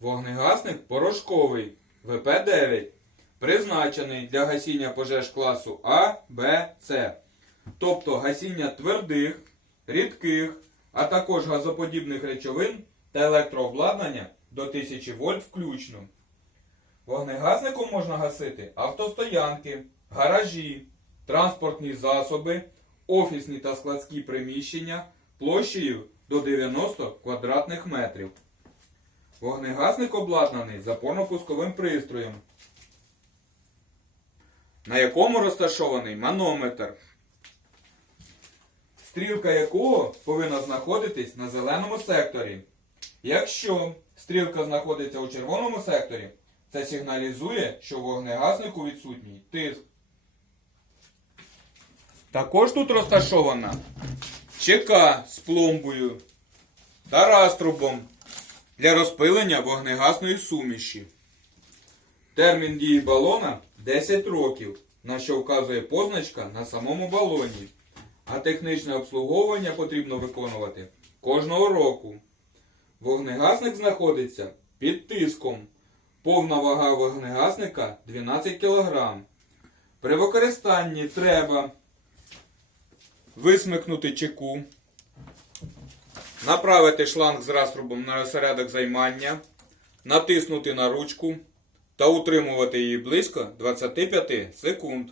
Вогнегасник порошковий ВП-9, призначений для гасіння пожеж класу А, Б, С, тобто гасіння твердих, рідких, а також газоподібних речовин та електрообладнання до 1000 вольт включно. Вогнегасником можна гасити автостоянки, гаражі, транспортні засоби, офісні та складські приміщення площею до 90 квадратних метрів. Вогнегасник обладнаний запорно-пусковим пристроєм, на якому розташований манометр, стрілка якого повинна знаходитись на зеленому секторі. Якщо стрілка знаходиться у червоному секторі, це сигналізує, що в вогнегаснику відсутній тиск. Також тут розташована ЧК з пломбою та раструбом для розпилення вогнегасної суміші. Термін дії балона 10 років, на що вказує позначка на самому балоні. А технічне обслуговування потрібно виконувати кожного року. Вогнегасник знаходиться під тиском. Повна вага вогнегасника 12 кг. При використанні треба висмикнути чеку, направити шланг з раструбом на осередок займання, натиснути на ручку та утримувати її близько 25 секунд.